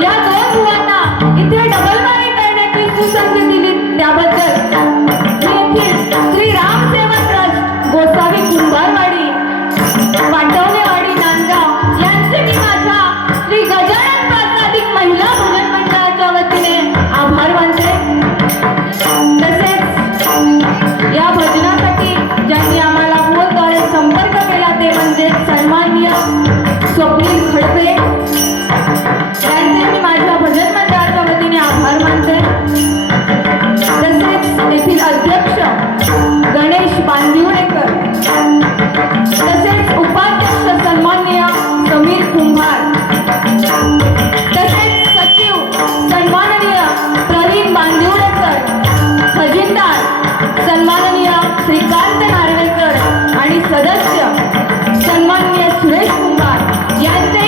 Yeah. त्यांचे माझ्या भजन मंडळाच्या वतीने आभार मानते. तसेच येथील अध्यक्ष गणेश बांदिवडेकर तसेच उपाध्यक्ष सन्मान्य कुंभार तसेच सचिव सन्माननीय प्रवीण बांदिवडेकर खजिनदार सन्माननीय श्रीकांत नार्वेकर आणि सदस्य सन्मान्य सुरेश कुंभार यांचे